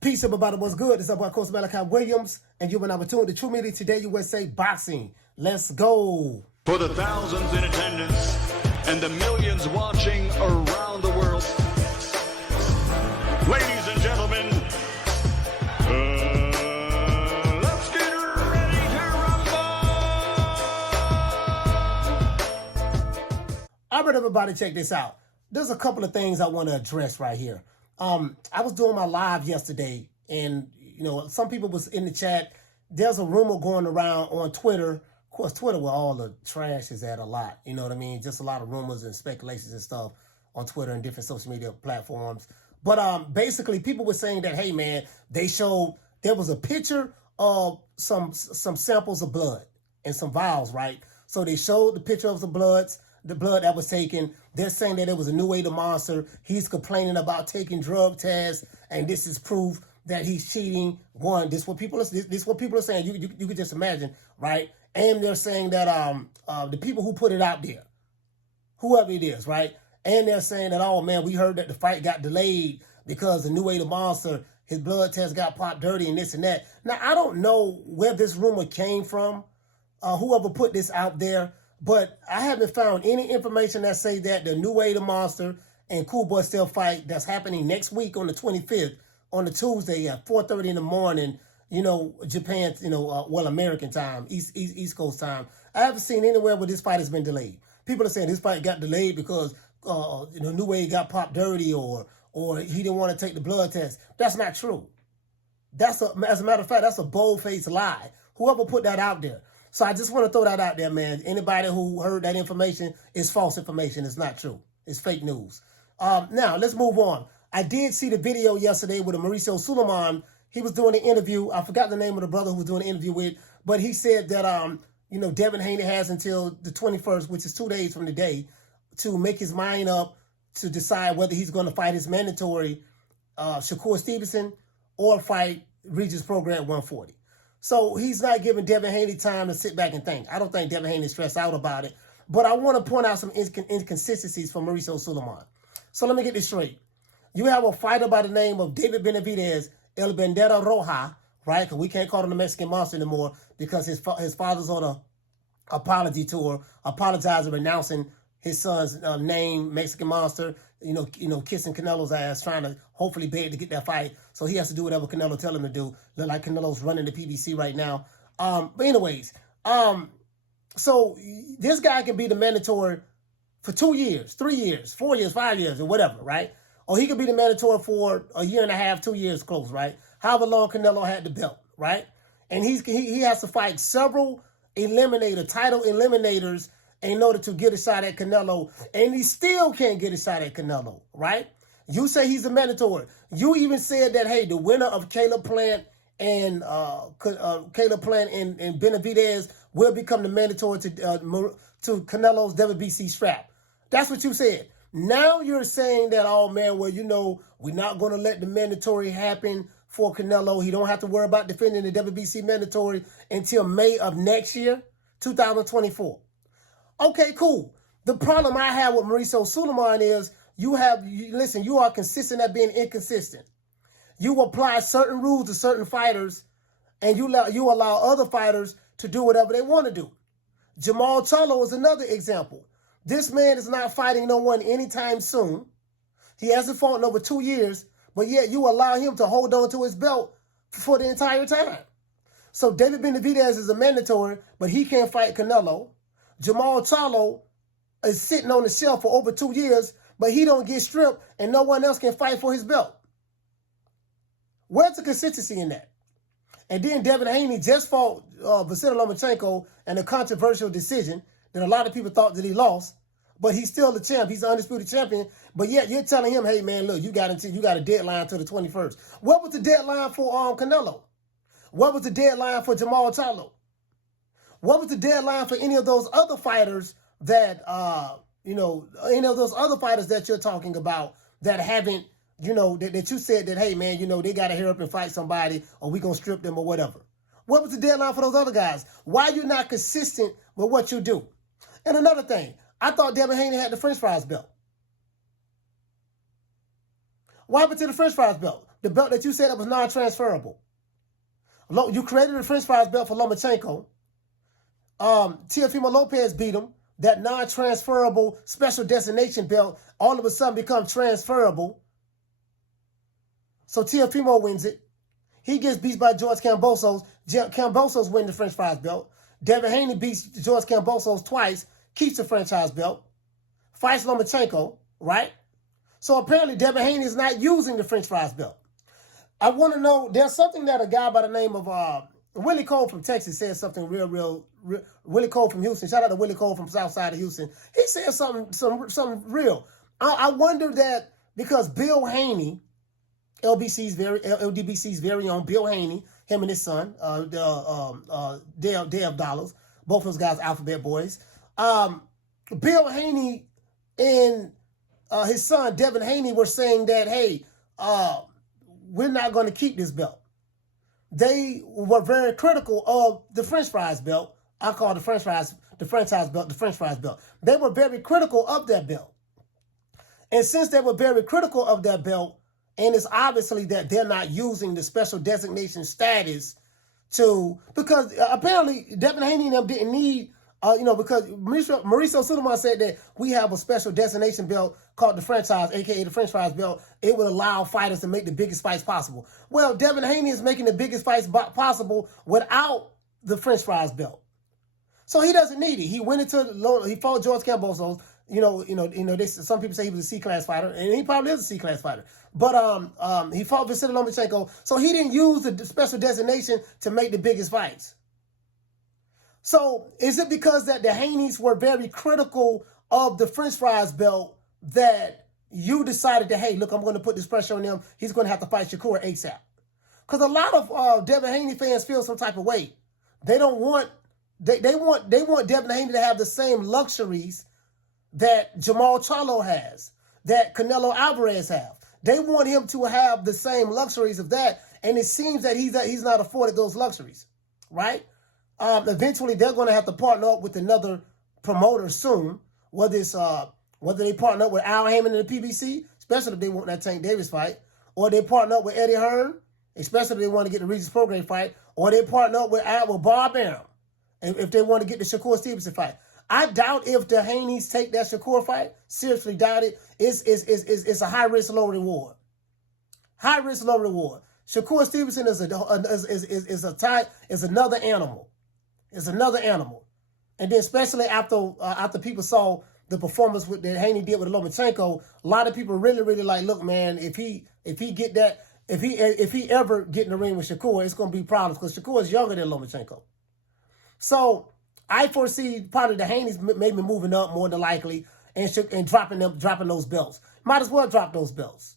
Peace, everybody. What's good? This is our Coach Malachi Williams, and you've been tuned to True Media Today USA Boxing. Let's go. For the thousands in attendance and the millions watching around the world, ladies and gentlemen, let's get ready to rumble! All right, everybody, check this out. There's a couple of things I want to address right here. I was doing my live yesterday, and some people was in the chat. There's a rumor going around on Twitter. Of course, Twitter, where all the trash is at a lot. You know what I mean? Just a lot of rumors and speculations and stuff on Twitter and different social media platforms. But basically, people were saying that, hey, man, they showed there was a picture of some samples of blood and some vials, right? So they showed the picture of the blood that was taken. They're saying that it was a new way to monster. He's complaining about taking drug tests, and this is proof that he's cheating. This is what people are saying. You could just imagine, right? And they're saying that the people who put it out there, whoever it is, right? And they're saying that, oh man, we heard that the fight got delayed because the new way to monster, his blood test got popped dirty and this and that. Now, I don't know where this rumor came from, whoever put this out there, but I haven't found any information that say that the new way to monster and Cool Boy Still fight that's happening next week on the 25th, on the Tuesday at 4:30 in the morning, Japan, American time, East Coast time. I haven't seen anywhere where this fight has been delayed. People are saying this fight got delayed because New Way got popped dirty or he didn't want to take the blood test. That's not true. As a matter of fact, that's a bold-faced lie. Whoever put that out there. So I just want to throw that out there, man. Anybody who heard that information is false information. It's not true. It's fake news. Now, let's move on. I did see the video yesterday with Mauricio Suleiman. He was doing an interview. I forgot the name of the brother who was doing the interview with, but he said that, Devin Haney has until the 21st, which is 2 days from today, to make his mind up to decide whether he's going to fight his mandatory Shakur Stevenson or fight Regis Prograis at 140. So he's not giving Devin Haney time to sit back and think. I don't think Devin Haney is stressed out about it, but I want to point out some inconsistencies from Mauricio Suleiman. So let me get this straight. You have a fighter by the name of David Benavidez, El Bandera Roja, right? Because we can't call him the Mexican Monster anymore because his father's on a apology tour, apologizing, renouncing his son's name, Mexican Monster, kissing Canelo's ass, trying to hopefully beg to get that fight. So he has to do whatever Canelo tell him to do. Look like Canelo's running the PBC right now. But anyways, so this guy can be the mandatory for 2 years, 3 years, 4 years, 5 years, or whatever, right? Or he could be the mandatory for a year and a half, 2 years close, right? However long Canelo had the belt, right? And he has to fight several title eliminators in order to get a shot at Canelo, and he still can't get a shot at Canelo, right? You say he's a mandatory. You even said that, hey, the winner of Caleb Plant and Benavidez will become the mandatory to Canelo's WBC strap. That's what you said. Now you're saying that, oh man, well, we're not going to let the mandatory happen for Canelo. He don't have to worry about defending the WBC mandatory until May of next year, 2024. Okay, cool. The problem I have with Mauricio Suleiman is you are consistent at being inconsistent. You apply certain rules to certain fighters, and you allow other fighters to do whatever they want to do. Jamal Charlo is another example. This man is not fighting no one anytime soon. He hasn't fought in over 2 years, but yet you allow him to hold on to his belt for the entire time. So David Benavidez is a mandatory, but he can't fight Canelo. Jamal Charlo is sitting on the shelf for over 2 years, but he don't get stripped and no one else can fight for his belt. Where's the consistency in that? And then Devin Haney just fought Vasily Lomachenko in a controversial decision that a lot of people thought that he lost, but he's still the champ. He's the undisputed champion. But yet you're telling him, hey man, look, you got a deadline till the 21st. What was the deadline for Canelo? What was the deadline for Jamal Charlo? What was the deadline for any of those other fighters that, any of those other fighters that you're talking about that haven't, that you said that, hey, man, they got to hurry up and fight somebody or we going to strip them or whatever. What was the deadline for those other guys? Why are you not consistent with what you do? And another thing, I thought Devin Haney had the French fries belt. What happened to the French fries belt? the belt that you said that was non-transferable. You created the French fries belt for Lomachenko. Teofimo Lopez beat him. That non-transferable special destination belt all of a sudden becomes transferable. So Teofimo wins it. He gets beat by George Kambosos. Kambosos wins the French fries belt. Devin Haney beats George Kambosos twice, keeps the franchise belt, fights Lomachenko, right? So apparently Devin Haney is not using the French fries belt. I want to know, there's something that a guy by the name of Willie Cole from Texas said something real. Willie Cole from Houston. Shout out to Willie Cole from South Side of Houston. He said something real. I wonder that because Bill Haney, LDBC's very own Bill Haney, him and his son, Dev Dollars, both of those guys alphabet boys. Bill Haney and his son Devin Haney were saying that, hey, we're not going to keep this belt. They were very critical of the French fries belt. I call the franchise belt the French fries belt. They were very critical of that belt. And since they were very critical of that belt, and it's obviously that they're not using the special designation status because apparently Devin Haney and them didn't need, because Mauricio Suleiman said that we have a special destination belt called the franchise, aka the French fries belt. It would allow fighters to make the biggest fights possible. Well, Devin Haney is making the biggest fights possible without the French fries belt. So he doesn't need it. He fought George Kambosos. Some people say he was a C-class fighter, and he probably is a C-class fighter. But he fought Vasily Lomachenko, so he didn't use the special designation to make the biggest fights. So is it because that the Haneys were very critical of the French fries belt that you decided that, hey, look, I'm going to put this pressure on him. He's going to have to fight Shakur ASAP? Because a lot of Devin Haney fans feel some type of way. They want Devin Haney to have the same luxuries that Jamal Charlo has, that Canelo Alvarez have. They want him to have the same luxuries of that, and it seems that he's not afforded those luxuries, right? Eventually, they're going to have to partner up with another promoter soon, whether they partner up with Al Heyman in the PBC, especially if they want that Tank Davis fight, or they partner up with Eddie Hearn, especially if they want to get the Regis Prograis fight, or they partner up with Bob Arum, if they want to get the Shakur Stevenson fight. I doubt if the Haneys take that Shakur fight. Seriously doubt it. It's a high risk, low reward. High risk, low reward. Shakur Stevenson is another animal. It's another animal. And then especially after people saw the performance that Haney did with Lomachenko, a lot of people really like, look, man, if he ever get in the ring with Shakur, it's going to be problems because Shakur is younger than Lomachenko. So I foresee probably the Haneys maybe moving up more than likely and dropping those belts. Might as well drop those belts.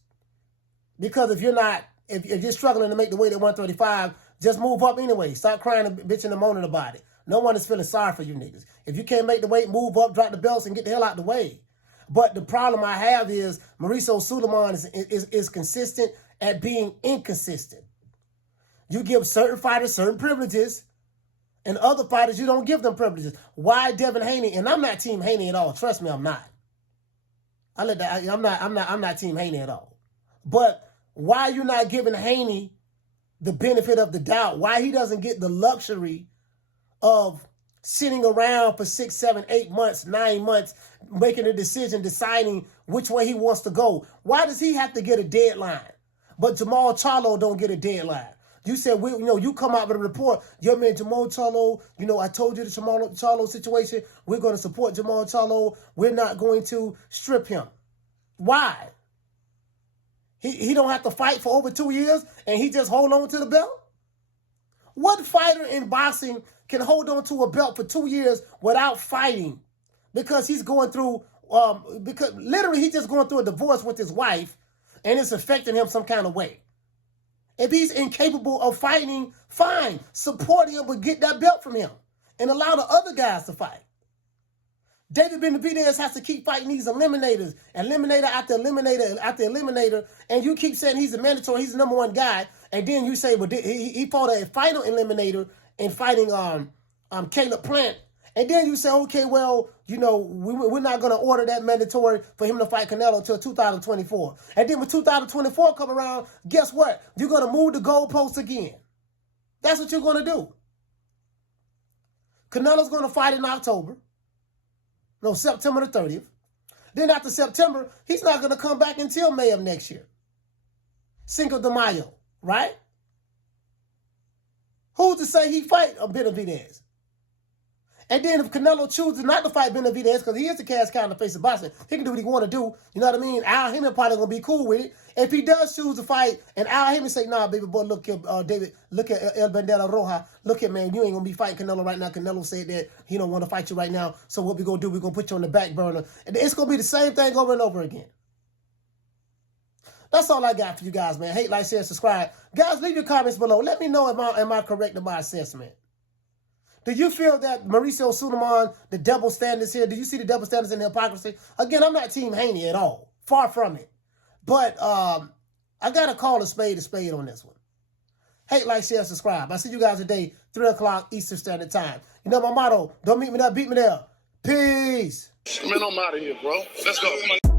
Because if you're struggling to make the weight at 135, just move up anyway. Stop crying and bitching and moaning about it. No one is feeling sorry for you niggas. If you can't make the weight, move up, drop the belts, and get the hell out the way. But the problem I have is Mauricio Suleiman is consistent at being inconsistent. You give certain fighters certain privileges, and other fighters, you don't give them privileges. Why Devin Haney? And I'm not Team Haney at all. Trust me, I'm not. I'm not Team Haney at all. But why you not giving Haney the benefit of the doubt? Why he doesn't get the luxury of sitting around for 6, 7, 8 months, 9 months, making a decision, deciding which way he wants to go? Why does he have to get a deadline? But Jamal Charlo don't get a deadline. You said, you come out with a report. Your man Jamal Charlo, I told you the Jamal Charlo situation. We're going to support Jamal Charlo. We're not going to strip him. Why? He don't have to fight for over 2 years and he just hold on to the belt? What fighter in boxing can hold on to a belt for 2 years without fighting? Because he's going through, because literally he's just going through a divorce with his wife and it's affecting him some kind of way. If he's incapable of fighting, fine. Support him, but get that belt from him. And allow the other guys to fight. David Benavidez has to keep fighting these eliminators. Eliminator after eliminator after eliminator. And you keep saying he's a mandatory, he's the number one guy. And then you say, well, he fought a final eliminator in fighting Caleb Plant. And then you say, okay, well, you know, we're not going to order that mandatory for him to fight Canelo until 2024. And then when 2024 come around, guess what? You're going to move the goalposts again. That's what you're going to do. Canelo's going to fight in October. No, September the 30th. Then after September, he's not going to come back until May of next year. Cinco de Mayo, right? Who's to say he fight Benavidez? And then if Canelo chooses not to fight Benavidez, because he is the cash cow in the face of boxing, he can do what he want to do. You know what I mean? Al Haymon probably going to be cool with it. If he does choose to fight, and Al Haymon say, nah, baby boy, look here, David, look at El Bandera Roja. Look here, man, you ain't going to be fighting Canelo right now. Canelo said that he don't want to fight you right now. So what we going to do, we're going to put you on the back burner. And it's going to be the same thing over and over again. That's all I got for you guys, man. Hate, like, share, subscribe. Guys, leave your comments below. Let me know am I correct in my assessment. Do you feel that Mauricio Suleiman, the double standards here, do you see the double standards in the hypocrisy? Again, I'm not Team Haney at all. Far from it. But I got to call a spade on this one. Hate, like, share, subscribe. I see you guys today, 3 o'clock Eastern Standard Time. You know my motto, don't meet me there, beat me there. Peace. Man, I'm out of here, bro. Let's go.